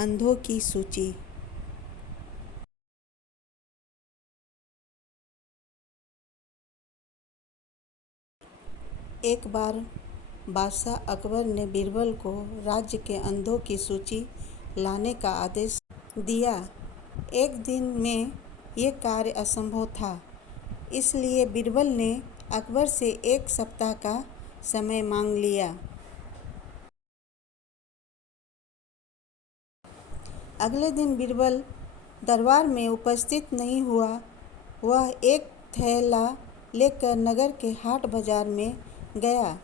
अंधों की सूची। एक बार बादशाह अकबर ने बीरबल को राज्य के अंधों की सूची लाने का आदेश दिया। एक दिन में ये कार्य असंभव था, इसलिए बीरबल ने अकबर से 1 सप्ताह का समय मांग लिया। अगले दिन बीरबल दरबार में उपस्थित नहीं हुआ। वह एक थैला लेकर नगर के हाट बाजार में गया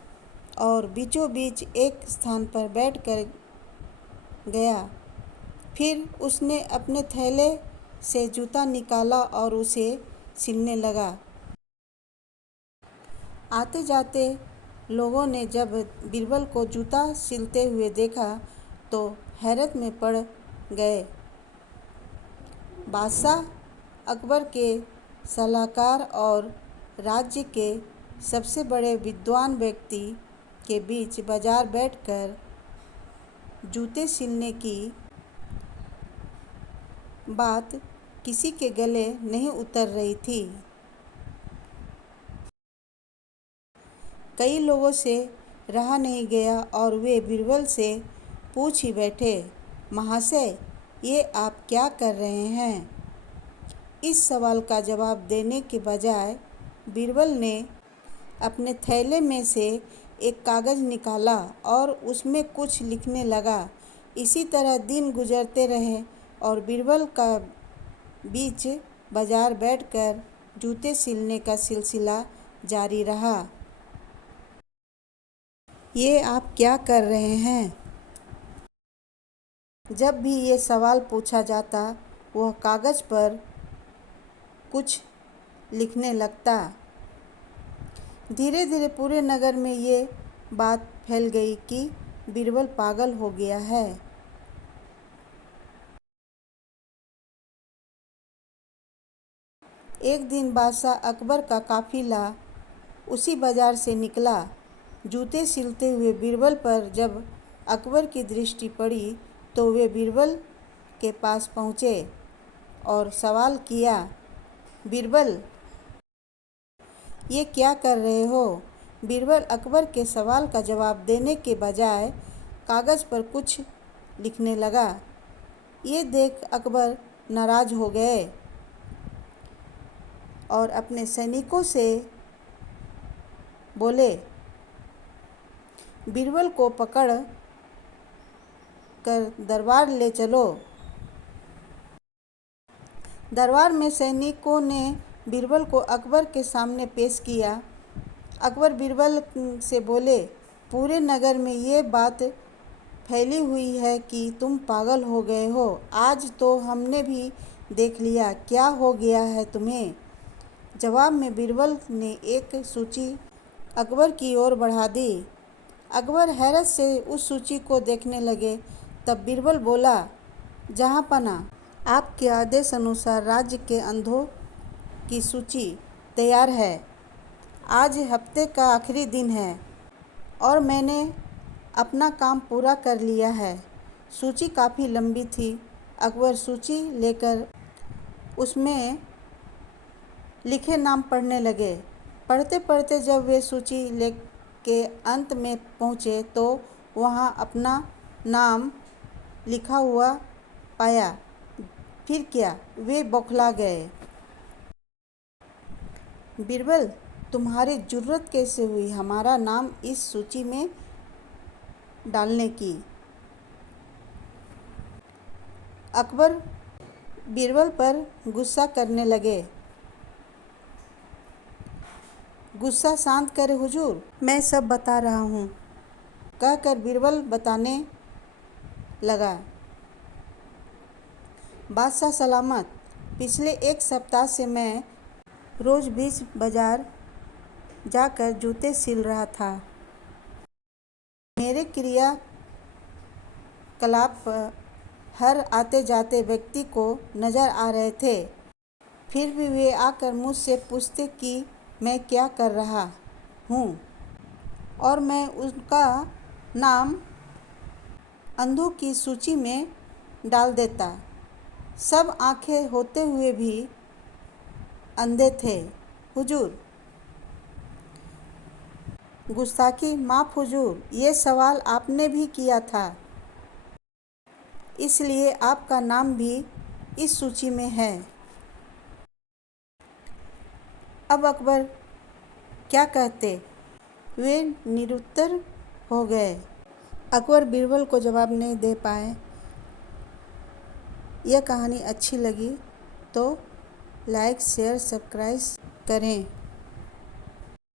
और बीचों बीच एक स्थान पर बैठ कर गया। फिर उसने अपने थैले से जूता निकाला और उसे सिलने लगा। आते जाते लोगों ने जब बीरबल को जूता सिलते हुए देखा तो हैरत में पड़ गए। बादशाह अकबर के सलाहकार और राज्य के सबसे बड़े विद्वान व्यक्ति के बीच बाजार बैठकर जूते सिलने की बात किसी के गले नहीं उतर रही थी। कई लोगों से रहा नहीं गया और वे बीरबल से पूछ ही बैठे, महाशय, ये आप क्या कर रहे हैं? इस सवाल का जवाब देने के बजाय बीरबल ने अपने थैले में से एक कागज़ निकाला और उसमें कुछ लिखने लगा। इसी तरह दिन गुजरते रहे और बीरबल का बीच बाजार बैठकर जूते सिलने का सिलसिला जारी रहा। ये आप क्या कर रहे हैं? जब भी ये सवाल पूछा जाता, वह कागज़ पर कुछ लिखने लगता। धीरे धीरे पूरे नगर में ये बात फैल गई कि बीरबल पागल हो गया है। एक दिन बादशाह अकबर का काफिला उसी बाजार से निकला। जूते सिलते हुए बीरबल पर जब अकबर की दृष्टि पड़ी तो वे बीरबल के पास पहुँचे और सवाल किया, बीरबल, ये क्या कर रहे हो? बीरबल अकबर के सवाल का जवाब देने के बजाय कागज़ पर कुछ लिखने लगा। ये देख अकबर नाराज़ हो गए और अपने सैनिकों से बोले, बीरबल को पकड़ कर दरबार ले चलो। दरबार में सैनिकों ने बीरबल को अकबर के सामने पेश किया। अकबर बीरबल से बोले, पूरे नगर में ये बात फैली हुई है कि तुम पागल हो गए हो। आज तो हमने भी देख लिया, क्या हो गया है तुम्हें? जवाब में बीरबल ने एक सूची अकबर की ओर बढ़ा दी। अकबर हैरत से उस सूची को देखने लगे। तब बीरबल बोला, जहाँपनाह, आपके आदेश अनुसार राज्य के अंधों की सूची तैयार है। आज हफ्ते का आखिरी दिन है और मैंने अपना काम पूरा कर लिया है। सूची काफ़ी लंबी थी। अकबर सूची लेकर उसमें लिखे नाम पढ़ने लगे। पढ़ते पढ़ते जब वे सूची के अंत में पहुँचे तो वहाँ अपना नाम लिखा हुआ पाया। फिर क्या, वे बौखला गए। बीरबल, तुम्हारी जुर्रत कैसे हुई हमारा नाम इस सूची में डालने की? अकबर बीरबल पर गुस्सा करने लगे। गुस्सा शांत करें हुजूर, मैं सब बता रहा हूँ, कहकर बीरबल बताने लगा। बादशाह सलामत, पिछले 1 सप्ताह से मैं रोज़ बीच बाजार जाकर जूते सिल रहा था। मेरे क्रियाकलाप हर आते जाते व्यक्ति को नज़र आ रहे थे। फिर भी वे आकर मुझसे पूछते कि मैं क्या कर रहा हूँ और मैं उनका नाम अंधों की सूची में डाल देता। सब आंखें होते हुए भी अंधे थे। हुजूर। गुस्ताखी माफ़ हुजूर, ये सवाल आपने भी किया था, इसलिए आपका नाम भी इस सूची में है। अब अकबर क्या कहते? वे निरुत्तर हो गए। अकबर बीरबल को जवाब नहीं दे पाए। यह कहानी अच्छी लगी तो लाइक शेयर सब्सक्राइब करें।